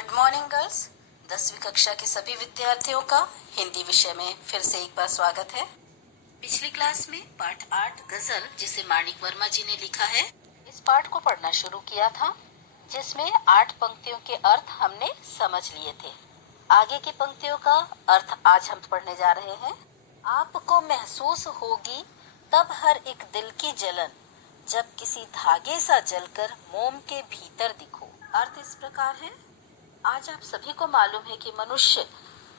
Good morning girls. 10वीं कक्षा के सभी विद्यार्थियों का हिंदी विषय में फिर से एक बार स्वागत है। पिछली क्लास में पाठ 8 गजल, जिसे माणिक वर्मा जी ने लिखा है, इस पाठ को पढ़ना शुरू किया था, जिसमें 8 पंक्तियों के अर्थ हमने समझ लिए थे। आगे की पंक्तियों का अर्थ आज हम पढ़ने जा रहे हैं। आपको महसूस होगी तब हर एक दिल की जलन, जब किसी धागे सा जलकर मोम के भीतर दिखो। अर्थ इस प्रकार है। आज आप सभी को मालूम है कि मनुष्य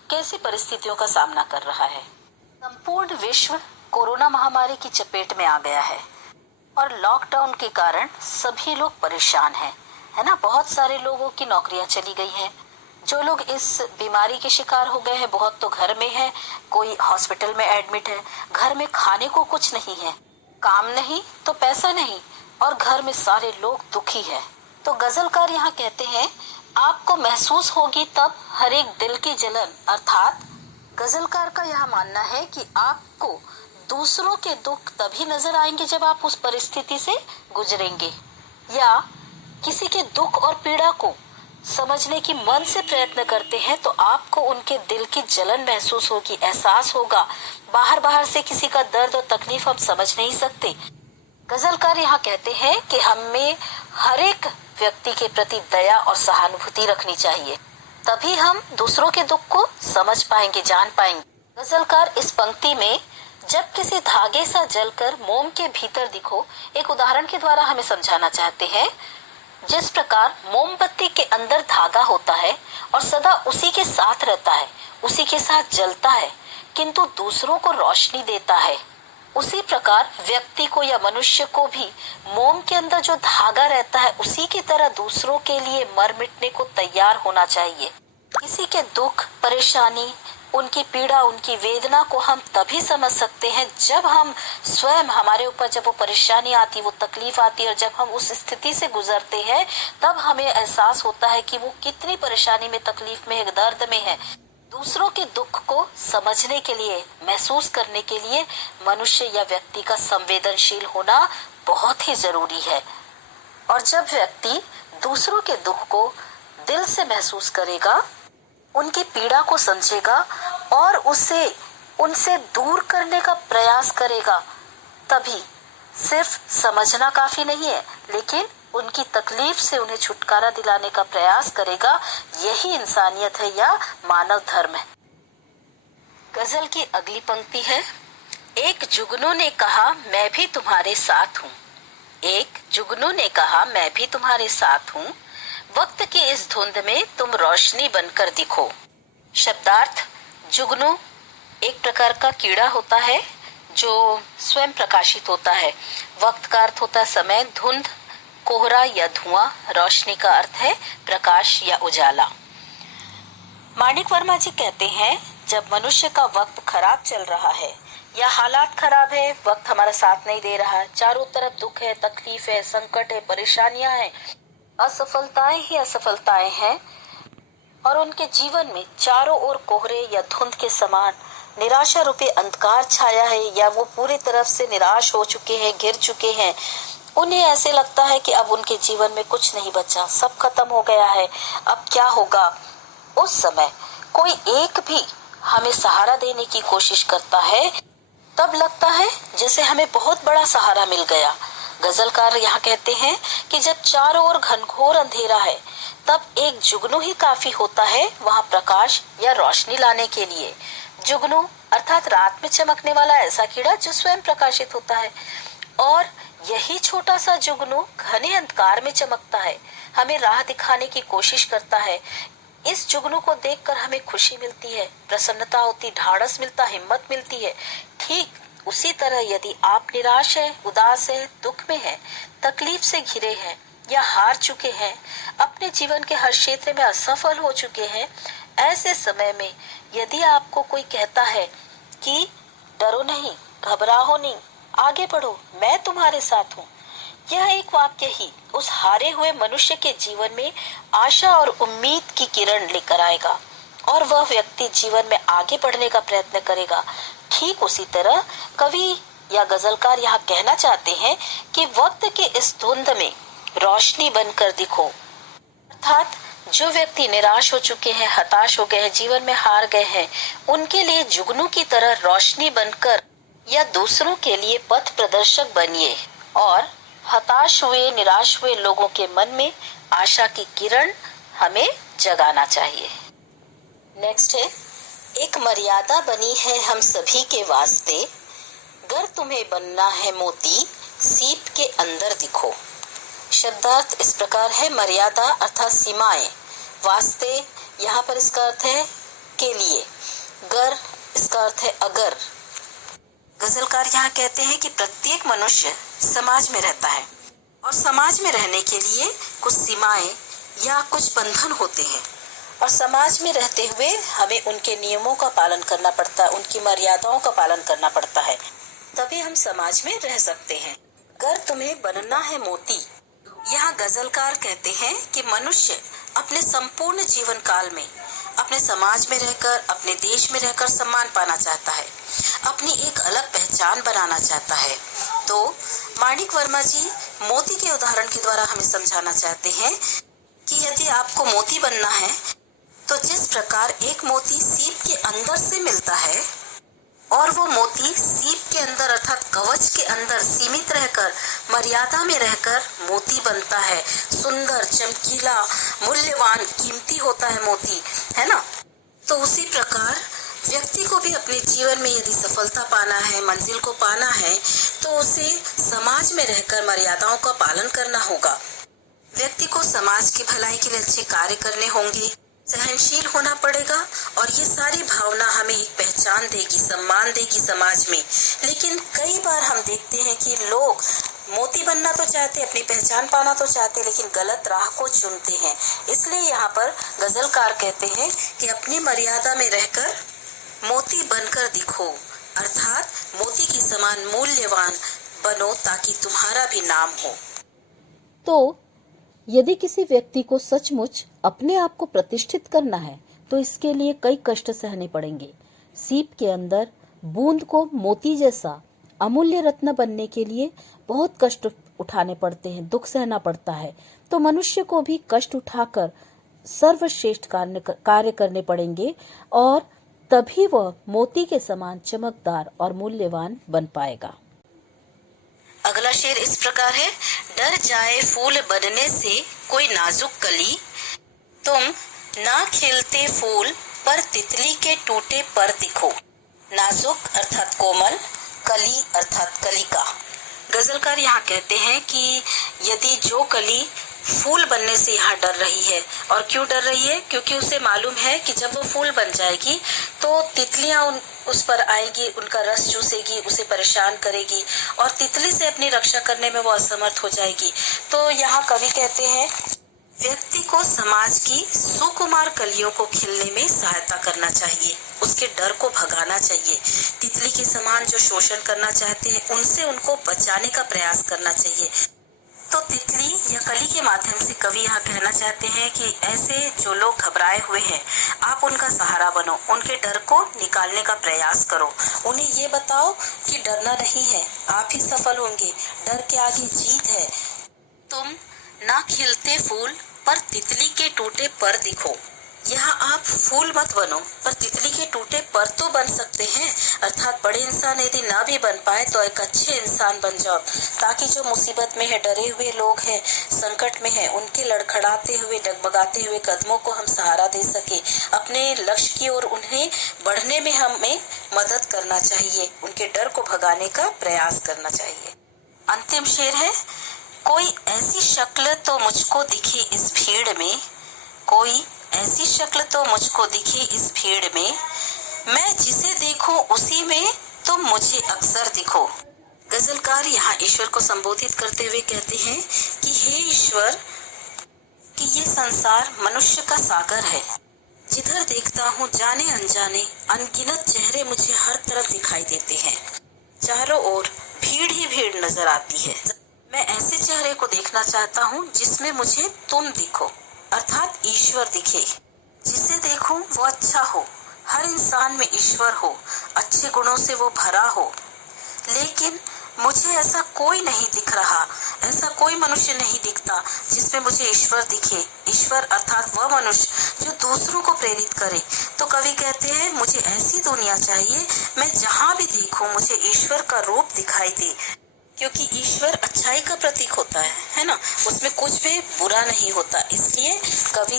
कैसी परिस्थितियों का सामना कर रहा है। संपूर्ण विश्व कोरोना महामारी की चपेट में आ गया है और लॉकडाउन के कारण सभी लोग परेशान हैं, है ना। बहुत सारे लोगों की नौकरियां चली गई हैं। जो लोग इस बीमारी के शिकार हो गए हैं, बहुत तो घर में है, कोई हॉस्पिटल में एडमिट है। घर में खाने को कुछ नहीं है, काम नहीं तो पैसा नहीं, और घर में सारे लोग दुखी है। तो गजलकार यहाँ कहते हैं, आपको महसूस होगी तब हर एक दिल की जलन। अर्थात गजलकार का यह मानना है कि आपको दूसरों के दुख तभी नजर आएंगे जब आप उस परिस्थिति से गुजरेंगे, या किसी के दुख और पीड़ा को समझने की मन से प्रयत्न करते हैं तो आपको उनके दिल की जलन महसूस होगी, एहसास होगा। बाहर से किसी का दर्द और तकलीफ हम समझ नहीं सकते। गजलकार यहाँ कहते हैं कि हमें हर एक व्यक्ति के प्रति दया और सहानुभूति रखनी चाहिए, तभी हम दूसरों के दुख को समझ पाएंगे, जान पाएंगे। गजलकार इस पंक्ति में जब किसी धागे सा जलकर मोम के भीतर दिखो, एक उदाहरण के द्वारा हमें समझाना चाहते हैं। जिस प्रकार मोमबत्ती के अंदर धागा होता है और सदा उसी के साथ रहता है, उसी के साथ जलता है, किंतु दूसरों को रोशनी देता है, उसी प्रकार व्यक्ति को या मनुष्य को भी मोम के अंदर जो धागा रहता है, उसी की तरह दूसरों के लिए मर मिटने को तैयार होना चाहिए। किसी के दुख, परेशानी, उनकी पीड़ा, उनकी वेदना को हम तभी समझ सकते हैं जब हम स्वयं, हमारे ऊपर जब वो परेशानी आती, वो तकलीफ आती है, और जब हम उस स्थिति से गुजरते हैं तब हमें एहसास होता है कि वो कितनी परेशानी में, तकलीफ में, दर्द में है। दूसरों के दुख को समझने के लिए, महसूस करने के लिए मनुष्य या व्यक्ति का संवेदनशील होना बहुत ही जरूरी है। और जब व्यक्ति दूसरों के दुख को दिल से महसूस करेगा, उनकी पीड़ा को समझेगा और उनसे दूर करने का प्रयास करेगा, तभी सिर्फ समझना काफी नहीं है, लेकिन उनकी तकलीफ से उन्हें छुटकारा दिलाने का प्रयास करेगा। यही इंसानियत है या मानव धर्म है। गजल की अगली पंक्ति है, एक जुगनू ने कहा मैं भी तुम्हारे साथ हूँ। एक जुगनू ने कहा मैं भी तुम्हारे साथ हूँ, वक्त की इस धुंध में तुम रोशनी बनकर दिखो। शब्दार्थ, जुगनू एक प्रकार का कीड़ा होता है जो स्वयं प्रकाशित होता है। वक्त का अर्थ होता है समय, धुंध कोहरा या धुआं, रोशनी का अर्थ है प्रकाश या उजाला। माणिक वर्मा जी कहते हैं, जब मनुष्य का वक्त खराब चल रहा है या हालात खराब है, वक्त हमारा साथ नहीं दे रहा, चारों तरफ दुख है, तकलीफ है, संकट है, परेशानियां हैं, असफलताएं ही असफलताएं हैं, और उनके जीवन में चारों ओर कोहरे या धुंध के समान निराशा रूपी अंधकार छाया है, या वो पूरी तरफ से निराश हो चुके हैं, घिर चुके हैं। उन्हें ऐसे लगता है कि अब उनके जीवन में कुछ नहीं बचा, सब खत्म हो गया है, अब क्या होगा। उस समय कोई एक भी हमें सहारा देने की कोशिश करता है, तब लगता है जैसे हमें बहुत बड़ा सहारा मिल गया। गजलकार यहाँ कहते हैं कि जब चारों ओर घनघोर अंधेरा है, तब एक जुगनू ही काफी होता है वहाँ प्रकाश या रोशनी लाने के लिए। जुगनू अर्थात रात में चमकने वाला ऐसा कीड़ा जो स्वयं प्रकाशित होता है, और यही छोटा सा जुगनू घने अंधकार में चमकता है, हमें राह दिखाने की कोशिश करता है। इस जुगनू को देखकर हमें खुशी मिलती है, प्रसन्नता होती, ढाढ़स मिलता, हिम्मत मिलती है। ठीक उसी तरह यदि आप निराश है, उदास है, दुख में है, तकलीफ से घिरे हैं या हार चुके हैं, अपने जीवन के हर क्षेत्र में असफल हो चुके हैं, ऐसे समय में यदि आपको कोई कहता है कि डरो नहीं, घबराओ नहीं, आगे बढ़ो, मैं तुम्हारे साथ हूँ, यह एक वाक्य ही उस हारे हुए मनुष्य के जीवन में आशा और उम्मीद की किरण लेकर आएगा, और वह व्यक्ति जीवन में आगे बढ़ने का प्रयत्न करेगा। ठीक उसी तरह कवि या गजलकार यहाँ कहना चाहते हैं कि वक्त के इस धुंध में रोशनी बनकर दिखो, अर्थात जो व्यक्ति निराश हो चुके हैं, हताश हो गए हैं, जीवन में हार गए हैं, उनके लिए जुगनू की तरह रोशनी बनकर या दूसरों के लिए पथ प्रदर्शक बनिए और हताश हुए, निराश हुए लोगों के मन में आशा की किरण हमें जगाना चाहिए। नेक्स्ट है, एक मर्यादा बनी है हम सभी के वास्ते, गर तुम्हें बनना है मोती, सीप के अंदर दिखो। शब्दार्थ इस प्रकार है, मर्यादा अर्थात सीमाएं, वास्ते यहाँ पर इसका अर्थ है के लिए, गर इसका अर्थ है अगर। गजलकार यहाँ कहते हैं कि प्रत्येक मनुष्य समाज में रहता है और समाज में रहने के लिए कुछ सीमाएं या कुछ बंधन होते हैं और समाज में रहते हुए हमें उनके नियमों का पालन करना पड़ता है, उनकी मर्यादाओं का पालन करना पड़ता है, तभी हम समाज में रह सकते हैं। अगर तुम्हें बनना है मोती, यहाँ गजलकार कहते हैं कि मनुष्य अपने संपूर्ण जीवन काल में अपने समाज में रहकर, अपने देश में रहकर सम्मान पाना चाहता है, अपनी एक अलग पहचान बनाना चाहता है। तो माणिक वर्मा जी मोती के उदाहरण के द्वारा हमें समझाना चाहते हैं कि यदि आपको मोती बनना है तो जिस प्रकार एक मोती सीप के अंदर से मिलता है और वो मोती सीप के अंदर अर्थात कवच के अंदर सीमित रहकर, मर्यादा में रहकर मोती बनता है, सुंदर, चमकीला, मूल्यवान, कीमती होता है मोती, है ना। तो उसी प्रकार व्यक्ति को भी अपने जीवन में यदि सफलता पाना है, मंजिल को पाना है, तो उसे समाज में रहकर मर्यादाओं का पालन करना होगा। व्यक्ति को समाज की भलाई के लिए अच्छे कार्य करने होंगे, सहनशील होना पड़ेगा और ये सारी भावना हमें एक पहचान देगी, सम्मान देगी समाज में। लेकिन कई बार हम देखते हैं कि लोग मोती बनना तो चाहते, अपनी पहचान पाना तो चाहते, लेकिन गलत राह को चुनते हैं। इसलिए यहाँ पर गजलकार कहते हैं कि अपनी मर्यादा में रहकर मोती बनकर दिखो, अर्थात मोती के समान मूल्यवान बनो ताकि तुम्हारा भी नाम हो। तो यदि किसी व्यक्ति को सचमुच अपने आप को प्रतिष्ठित करना है तो इसके लिए कई कष्ट सहने पड़ेंगे। सीप के अंदर बूंद को मोती जैसा अमूल्य रत्न बनने के लिए बहुत कष्ट उठाने पड़ते हैं, दुख सहना पड़ता है। तो मनुष्य को भी कष्ट उठाकर सर्वश्रेष्ठ कार्य करने पड़ेंगे और तभी वह मोती के समान चमकदार और मूल्यवान बन पाएगा। अगला शेर इस प्रकार है, डर जाए फूल बनने से कोई नाजुक कली, तुम ना खिलते फूल पर तितली के टूटे पर दिखो। नाजुक अर्थात कोमल, कली अर्थात कलिका। गजलकार यहाँ कहते हैं कि यदि जो कली फूल बनने से यहाँ डर रही है, और क्यों डर रही है, क्योंकि उसे मालूम है कि जब वो फूल बन जाएगी तो तितलियां उस पर आएगी, उनका रस चूसेगी, उसे परेशान करेगी और तितली से अपनी रक्षा करने में वो असमर्थ हो जाएगी। तो यहाँ कवि कहते हैं व्यक्ति को समाज की सुकुमार कलियों को खिलने में सहायता करना चाहिए, उसके डर को भगाना चाहिए। तितली के समान जो शोषण करना चाहते हैं उनसे उनको बचाने का प्रयास करना चाहिए। तो तितली या कली के माध्यम से कवि यहाँ कहना चाहते हैं कि ऐसे जो लोग घबराए हुए हैं, आप उनका सहारा बनो, उनके डर को निकालने का प्रयास करो, उन्हें ये बताओ कि डरना नहीं है, आप ही सफल होंगे, डर के आगे जीत है। तुम ना खिलते फूल पर तितली के टूटे पर दिखो। यहाँ आप फूल मत बनो, पर तितली के टूटे पर तो बन सकते हैं, अर्थात बड़े इंसान यदि ना भी बन पाए तो एक अच्छे इंसान बन जाओ, ताकि जो मुसीबत में है, डरे हुए लोग हैं, संकट में हैं, उनके लड़खड़ाते हुए, डगमगाते हुए कदमों को हम सहारा दे सके। अपने लक्ष्य की ओर उन्हें बढ़ने में हमें मदद करना चाहिए, उनके डर को भगाने का प्रयास करना चाहिए। अंतिम शेर है, कोई ऐसी शक्ल तो मुझको दिखे इस भीड़ में, कोई ऐसी शक्ल तो मुझको दिखे इस भीड़ में, मैं जिसे देखूं उसी में तुम मुझे अक्सर दिखो। गजलकार यहाँ ईश्वर को संबोधित करते हुए कहते हैं कि हे ईश्वर, कि ये संसार मनुष्य का सागर है, जिधर देखता हूँ जाने अनजाने अनगिनत चेहरे मुझे हर तरफ दिखाई देते हैं, चारों ओर भीड़ ही भीड़ नजर आती है। मैं ऐसे चेहरे को देखना चाहता हूँ जिसमें मुझे तुम दिखो, अर्थात ईश्वर दिखे। जिसे देखूं वो अच्छा हो, हर इंसान में ईश्वर हो, अच्छे गुणों से वो भरा हो, लेकिन मुझे ऐसा कोई नहीं दिख रहा, ऐसा कोई मनुष्य नहीं दिखता जिसमें मुझे ईश्वर दिखे। ईश्वर अर्थात वह मनुष्य जो दूसरों को प्रेरित करे। तो कवि कहते हैं, मुझे ऐसी दुनिया चाहिए, मैं जहाँ भी देखूं मुझे ईश्वर का रूप दिखाई दे, क्योंकि ईश्वर अच्छाई का प्रतीक होता है ना, उसमें कुछ भी बुरा नहीं होता। इसलिए कवि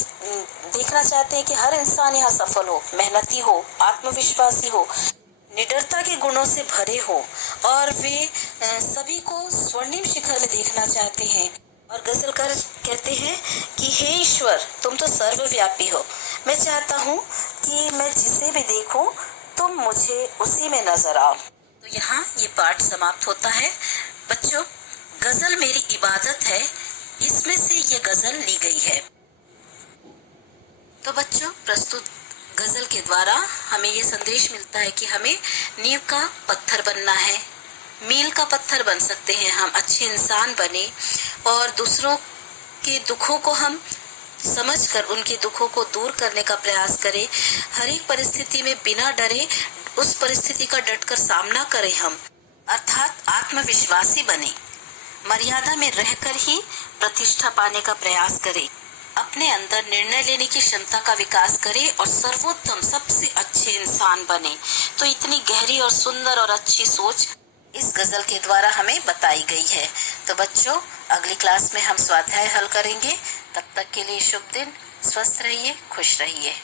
देखना चाहते हैं कि हर इंसान यहाँ सफल हो, मेहनती हो, आत्मविश्वासी हो, निडरता के गुणों से भरे हो, और वे सभी को स्वर्णिम शिखर में देखना चाहते हैं। और गजलकार कहते हैं कि हे ईश्वर, तुम तो सर्वव्यापी हो, मैं चाहता हूँ कि मैं जिसे भी देखूं तुम मुझे उसी में नजर आओ। तो यहाँ ये पाठ समाप्त होता है। बच्चों, गजल मेरी इबादत है, इसमें से ये गजल ली गई है। तो बच्चों, प्रस्तुत गजल के द्वारा हमें ये संदेश मिलता है कि हमें नींव का पत्थर बनना है, मील का पत्थर बन सकते हैं हम, अच्छे इंसान बने और दूसरों के दुखों को हम समझकर उनके दुखों को दूर करने का प्रयास करें। हर एक परिस्थिति में बिना डरे उस परिस्थिति का डटकर सामना करें हम, अर्थात आत्मविश्वासी बने। मर्यादा में रहकर ही प्रतिष्ठा पाने का प्रयास करें। अपने अंदर निर्णय लेने की क्षमता का विकास करें और सर्वोत्तम सबसे अच्छे इंसान बने। तो इतनी गहरी और सुंदर और अच्छी सोच इस गजल के द्वारा हमें बताई गई है। तो बच्चों, अगली क्लास में हम स्वाध्याय हल करेंगे। तब तक के लिए शुभ दिन, स्वस्थ रहिए, खुश रहिए।